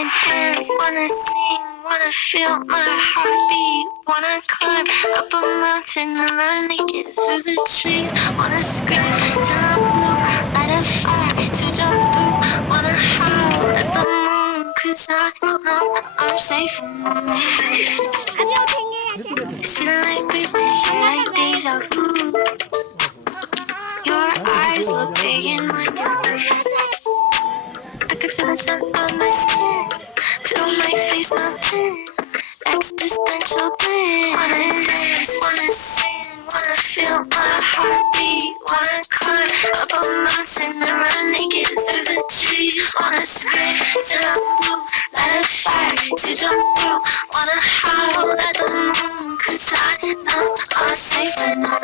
Wanna dance, wanna sing, wanna feel my heartbeat. Wanna climb up a mountain and run naked through the trees. Wanna scream till I'm blue, light a fire to jump through. Wanna howl at the moon, 'cause I know I'm safe in the moon. It's feeling like we've been here like deja vu. Your eyes look big and mine do too. I can feel the sun on my skin, feel my face melting, existential bliss. Wanna dance, wanna sing, wanna feel my heartbeat. Wanna climb up a mountain and run naked through the trees. Wanna scream till I'm blue, light a fire to jump through. Wanna howl at the moon, 'cause I know I'm safe in the